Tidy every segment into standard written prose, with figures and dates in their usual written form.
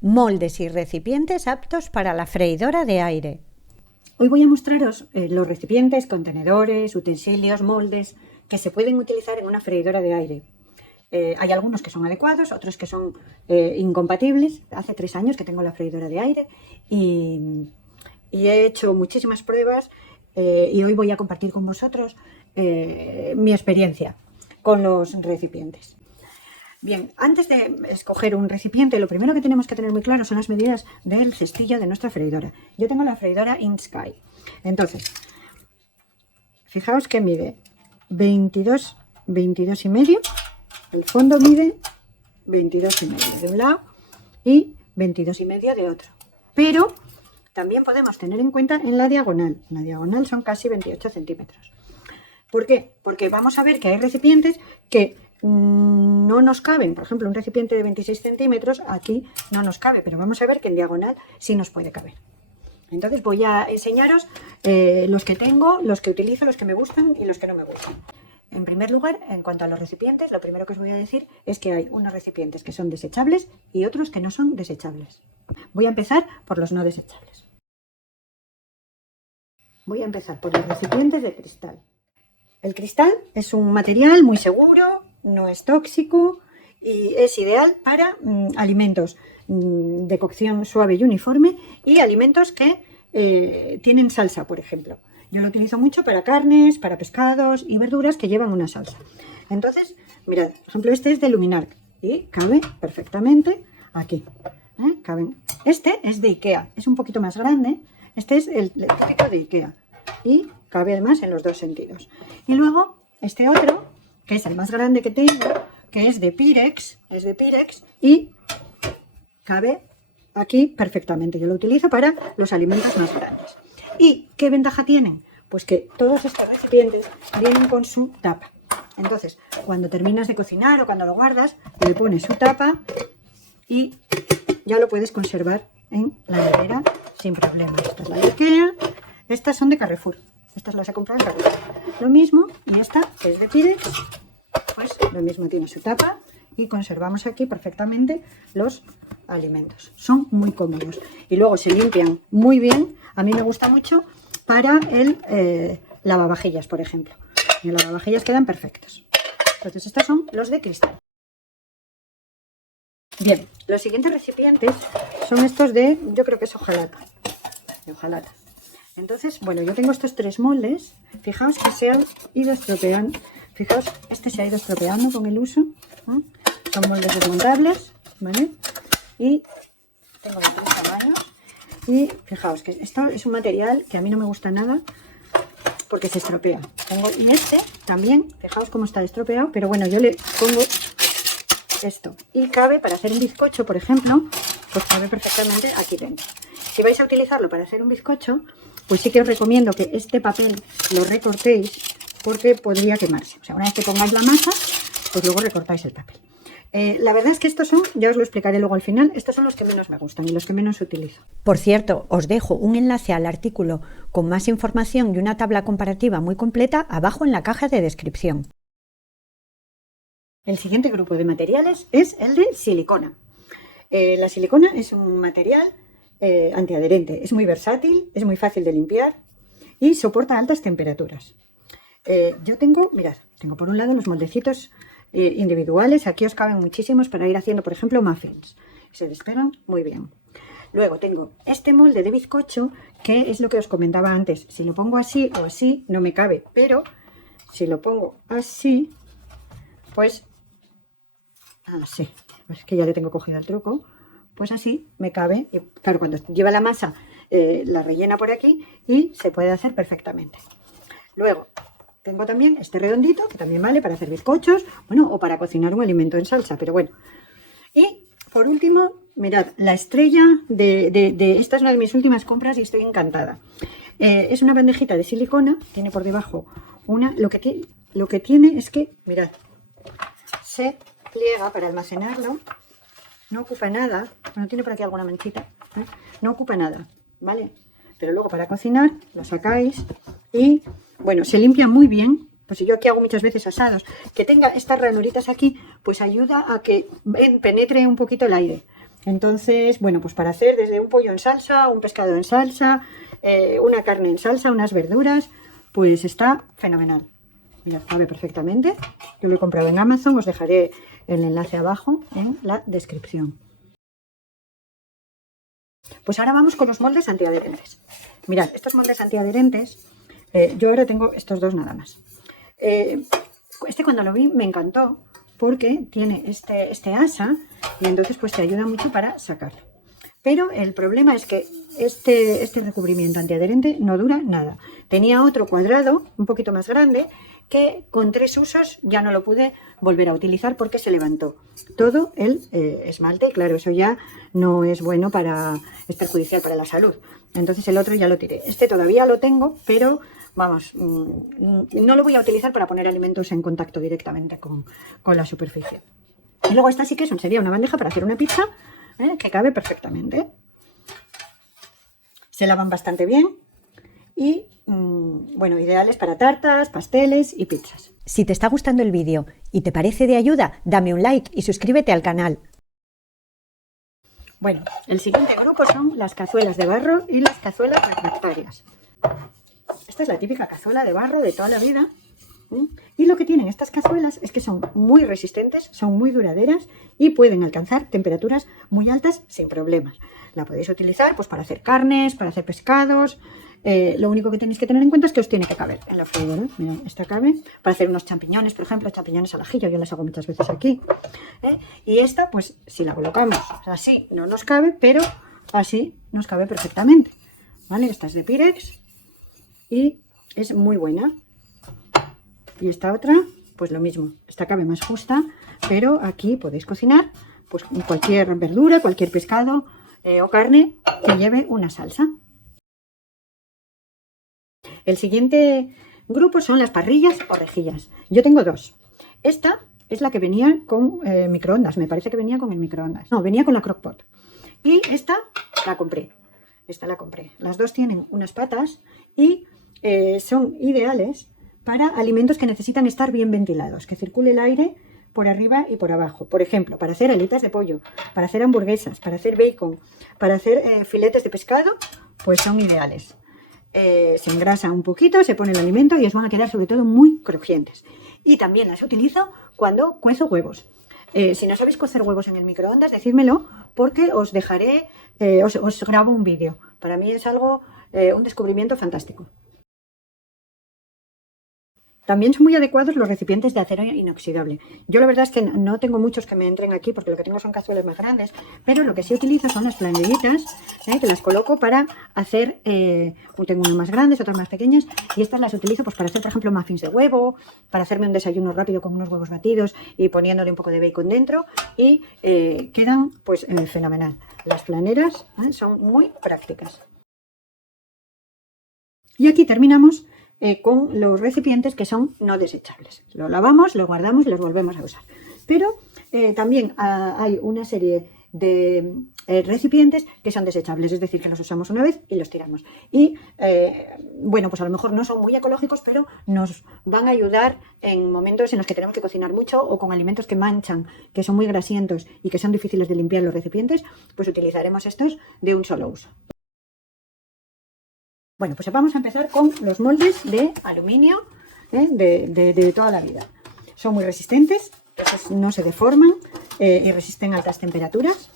Moldes y recipientes aptos para la freidora de aire. Hoy voy a mostraros los recipientes, contenedores, utensilios, moldes que se pueden utilizar en una freidora de aire. Hay algunos que son adecuados, otros que son incompatibles. Hace 3 años que tengo la freidora de aire y he hecho muchísimas pruebas y hoy voy a compartir con vosotros mi experiencia con los recipientes. Bien, antes de escoger un recipiente, lo primero que tenemos que tener muy claro son las medidas del cestillo de nuestra freidora. Yo tengo la freidora InSky. Entonces, fijaos que mide 22 y medio. El fondo mide 22 y medio de un lado y 22 y medio de otro. Pero también podemos tener en cuenta en la diagonal. En la diagonal son casi 28 centímetros. ¿Por qué? Porque vamos a ver que hay recipientes que no nos caben. Por ejemplo, un recipiente de 26 centímetros aquí no nos cabe, pero vamos a ver que en diagonal sí nos puede caber. Entonces voy a enseñaros los que tengo, los que utilizo, los que me gustan y los que no me gustan. En primer lugar, en cuanto a los recipientes, lo primero que os voy a decir es que hay unos recipientes que son desechables y otros que no son desechables. Voy a empezar por los no desechables. Voy a empezar por los recipientes de cristal. El cristal es un material muy seguro, no es tóxico y es ideal para alimentos de cocción suave y uniforme y alimentos que tienen salsa, por ejemplo. Yo lo utilizo mucho para carnes, para pescados y verduras que llevan una salsa. Entonces, mirad, por ejemplo, este es de Luminarc y cabe perfectamente aquí. Caben. Este es de Ikea, es un poquito más grande. Este es el típico de Ikea y cabe además en los dos sentidos. Y luego este otro, que es el más grande que tengo, que es de Pyrex y cabe aquí perfectamente. Yo lo utilizo para los alimentos más grandes. ¿Y qué ventaja tienen? Pues que todos estos recipientes vienen con su tapa. Entonces, cuando terminas de cocinar o cuando lo guardas, le pones su tapa y ya lo puedes conservar en la nevera sin problema. Esta es la de Ikea, estas son de Carrefour. Estas las he comprado en Carrefour. Lo mismo, y esta, que es de Pyrex, pues lo mismo, tiene su tapa y conservamos aquí perfectamente los alimentos. Son muy cómodos y luego se limpian muy bien. A mí me gusta mucho para el lavavajillas, por ejemplo. Y los lavavajillas quedan perfectos. Entonces estos son los de cristal. Bien, los siguientes recipientes son estos de, yo creo que es hojalata. De hojalata. Entonces, bueno, yo tengo estos 3 moldes. Fijaos que se han ido estropeando. Fijaos, este se ha ido estropeando con el uso. Son moldes desmontables, ¿vale? Y tengo de 3 tamaños. Y fijaos que esto es un material que a mí no me gusta nada porque se estropea. Y este también, fijaos cómo está estropeado, pero bueno, yo le pongo esto. Y cabe para hacer un bizcocho, por ejemplo, pues cabe perfectamente aquí dentro. Si vais a utilizarlo para hacer un bizcocho, pues sí que os recomiendo que este papel lo recortéis porque podría quemarse. O sea, una vez que pongáis la masa, pues luego recortáis el papel. La verdad es que estos son, ya os lo explicaré luego al final, estos son los que menos me gustan y los que menos utilizo. Por cierto, os dejo un enlace al artículo con más información y una tabla comparativa muy completa abajo en la caja de descripción. El siguiente grupo de materiales es el de silicona. La silicona es un material antiadherente, es muy versátil, es muy fácil de limpiar y soporta altas temperaturas. Yo tengo, mirad, tengo por un lado los moldecitos individuales, aquí os caben muchísimos para ir haciendo, por ejemplo, muffins. Se despegan muy bien. Luego tengo este molde de bizcocho, que es lo que os comentaba antes. Si lo pongo así o así, no me cabe, pero si lo pongo así, pues así, es que ya le tengo cogido el truco. Pues así me cabe, y claro, cuando lleva la masa la rellena por aquí y se puede hacer perfectamente. Luego tengo también este redondito que también vale para hacer bizcochos, bueno, o para cocinar un alimento en salsa, pero bueno. Y por último, mirad, la estrella esta es una de mis últimas compras y estoy encantada. Es una bandejita de silicona, tiene por debajo una, lo que tiene es que, mirad, se pliega para almacenarlo. No ocupa nada, bueno, tiene por aquí alguna manchita, no ocupa nada, ¿vale? Pero luego para cocinar lo sacáis y, bueno, se limpia muy bien. Pues yo aquí hago muchas veces asados. Que tenga estas ranuritas aquí, pues ayuda a que penetre un poquito el aire. Entonces, bueno, pues para hacer desde un pollo en salsa, un pescado en salsa, una carne en salsa, unas verduras, pues está fenomenal. Mira, cabe perfectamente. Yo lo he comprado en Amazon, os dejaré el enlace abajo en la descripción. Pues ahora vamos con los moldes antiadherentes. Mirad, estos moldes antiadherentes, yo ahora tengo estos dos nada más. Este cuando lo vi me encantó porque tiene este asa y entonces pues te ayuda mucho para sacarlo. Pero el problema es que este recubrimiento antiadherente no dura nada. Tenía otro cuadrado, un poquito más grande, que con 3 usos ya no lo pude volver a utilizar porque se levantó todo el esmalte y claro, eso ya no es bueno es perjudicial para la salud. Entonces el otro ya lo tiré. Este todavía lo tengo, pero vamos, no lo voy a utilizar para poner alimentos en contacto directamente con la superficie. Y luego esta sí que sería una bandeja para hacer una pizza, que cabe perfectamente. Se lavan bastante bien y, bueno, ideales para tartas, pasteles y pizzas. Si te está gustando el vídeo y te parece de ayuda, dame un like y suscríbete al canal. Bueno, el siguiente grupo son las cazuelas de barro y las cazuelas refractarias. Esta es la típica cazuela de barro de toda la vida. Y lo que tienen estas cazuelas es que son muy resistentes, son muy duraderas y pueden alcanzar temperaturas muy altas sin problemas. La podéis utilizar pues para hacer carnes, para hacer pescados. Lo único que tenéis que tener en cuenta es que os tiene que caber en la freidora. Mira, esta cabe para hacer unos champiñones, por ejemplo, champiñones al ajillo. Yo las hago muchas veces aquí. Y esta, pues si la colocamos así no nos cabe, pero así nos cabe perfectamente. ¿Vale? Esta es de Pirex y es muy buena. Y esta otra, pues lo mismo. Esta cabe más justa, pero aquí podéis cocinar pues cualquier verdura, cualquier pescado o carne que lleve una salsa. El siguiente grupo son las parrillas o rejillas. Yo tengo dos. Esta es la que venía con microondas. Me parece que venía con el microondas. No, venía con la crock-pot. Y esta la compré. Esta la compré. Las dos tienen unas patas y son ideales para alimentos que necesitan estar bien ventilados, que circule el aire por arriba y por abajo. Por ejemplo, para hacer alitas de pollo, para hacer hamburguesas, para hacer bacon, para hacer filetes de pescado, pues son ideales. Se engrasa un poquito, se pone el alimento y os van a quedar sobre todo muy crujientes. Y también las utilizo cuando cuezo huevos. Si no sabéis cocer huevos en el microondas, decídmelo porque os dejaré, os grabo un vídeo. Para mí es algo, un descubrimiento fantástico. También son muy adecuados los recipientes de acero inoxidable. Yo la verdad es que no tengo muchos que me entren aquí porque lo que tengo son cazuelas más grandes, pero lo que sí utilizo son las planillitas, que las coloco para hacer, tengo unas más grandes, otras más pequeñas, y estas las utilizo pues para hacer, por ejemplo, muffins de huevo, para hacerme un desayuno rápido con unos huevos batidos y poniéndole un poco de bacon dentro, y quedan pues fenomenal. Las planeras son muy prácticas. Y aquí terminamos con los recipientes que son no desechables. Lo lavamos, lo guardamos y los volvemos a usar. Pero también hay una serie de recipientes que son desechables, es decir, que los usamos una vez y los tiramos. Y bueno, pues a lo mejor no son muy ecológicos, pero nos van a ayudar en momentos en los que tenemos que cocinar mucho o con alimentos que manchan, que son muy grasientos y que son difíciles de limpiar los recipientes, pues utilizaremos estos de un solo uso. Bueno, pues vamos a empezar con los moldes de aluminio de toda la vida. Son muy resistentes, no se deforman y resisten altas temperaturas.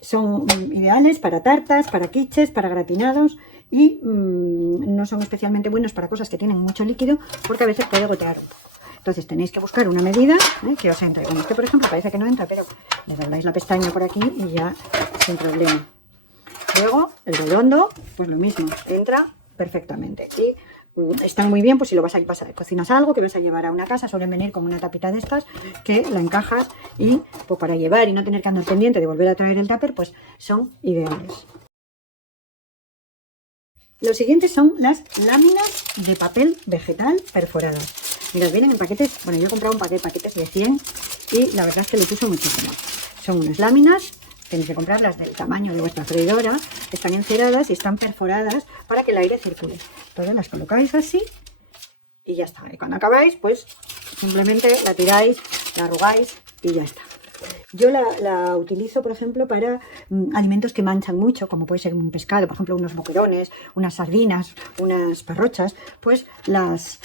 Son ideales para tartas, para quiches, para gratinados y no son especialmente buenos para cosas que tienen mucho líquido porque a veces puede gotear un poco. Entonces tenéis que buscar una medida que os entre. Con este, por ejemplo, parece que no entra, pero le dobláis la pestaña por aquí y ya sin problema. Luego, el redondo, pues lo mismo, entra perfectamente. Y están muy bien, pues si lo cocinas algo que vas a llevar a una casa, suelen venir con una tapita de estas que la encajas y pues para llevar y no tener que andar pendiente de volver a traer el tupper, pues son ideales. Los siguientes son las láminas de papel vegetal perforadas. Mirad, vienen en paquetes, bueno, yo he comprado un paquete de paquetes de 100 y la verdad es que les uso muchísimo. Son unas láminas. Tenéis que comprarlas del tamaño de vuestra freidora, están enceradas y están perforadas para que el aire circule. Entonces las colocáis así y ya está. Y cuando acabáis, pues simplemente la tiráis, la arrugáis y ya está. Yo la utilizo, por ejemplo, para alimentos que manchan mucho, como puede ser un pescado, por ejemplo, unos boquerones, unas sardinas, unas parrochas. Pues las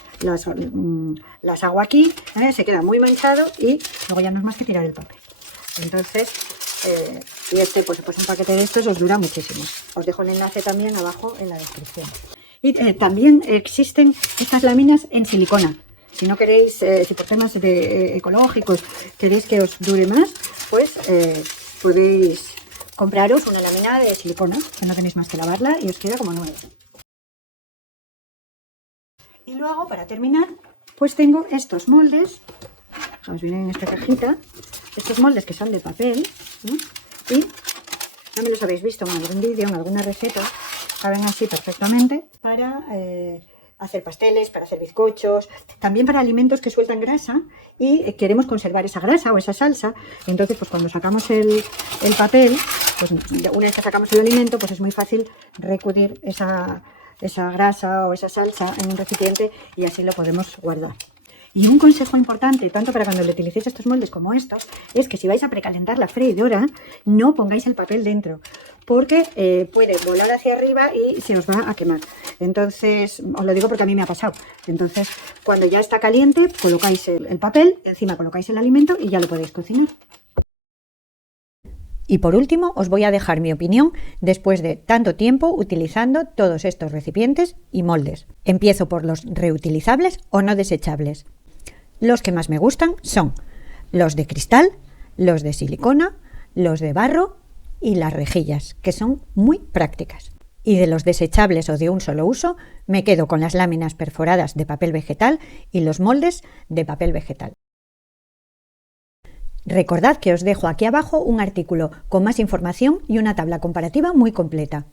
hago aquí, se queda muy manchado y luego ya no es más que tirar el papel. Entonces, y pues un paquete de estos os dura muchísimo. Os dejo el enlace también abajo en la descripción. Y también existen estas láminas en silicona. Si no queréis, si por temas ecológicos queréis que os dure más, pues podéis compraros una lámina de silicona, que no tenéis más que lavarla y os queda como nueva. Y luego, para terminar, pues tengo estos moldes, os vienen en esta cajita, estos moldes que son de papel, ¿no? Y ya me los habéis visto en algún vídeo, en alguna receta, caben así perfectamente para hacer pasteles, para hacer bizcochos, también para alimentos que sueltan grasa y queremos conservar esa grasa o esa salsa. Entonces, pues cuando sacamos el papel, pues una vez que sacamos el alimento, pues es muy fácil recubrir esa grasa o esa salsa en un recipiente y así lo podemos guardar. Y un consejo importante, tanto para cuando le utilicéis estos moldes como estos, es que si vais a precalentar la freidora, no pongáis el papel dentro, porque puede volar hacia arriba y se os va a quemar. Entonces, os lo digo porque a mí me ha pasado. Entonces, cuando ya está caliente, colocáis el papel, encima colocáis el alimento y ya lo podéis cocinar. Y por último, os voy a dejar mi opinión después de tanto tiempo utilizando todos estos recipientes y moldes. Empiezo por los reutilizables o no desechables. Los que más me gustan son los de cristal, los de silicona, los de barro y las rejillas, que son muy prácticas. Y de los desechables o de un solo uso, me quedo con las láminas perforadas de papel vegetal y los moldes de papel vegetal. Recordad que os dejo aquí abajo un artículo con más información y una tabla comparativa muy completa.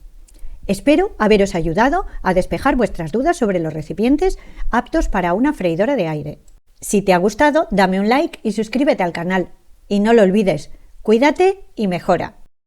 Espero haberos ayudado a despejar vuestras dudas sobre los recipientes aptos para una freidora de aire. Si te ha gustado, dame un like y suscríbete al canal. Y no lo olvides, cuídate y mejora.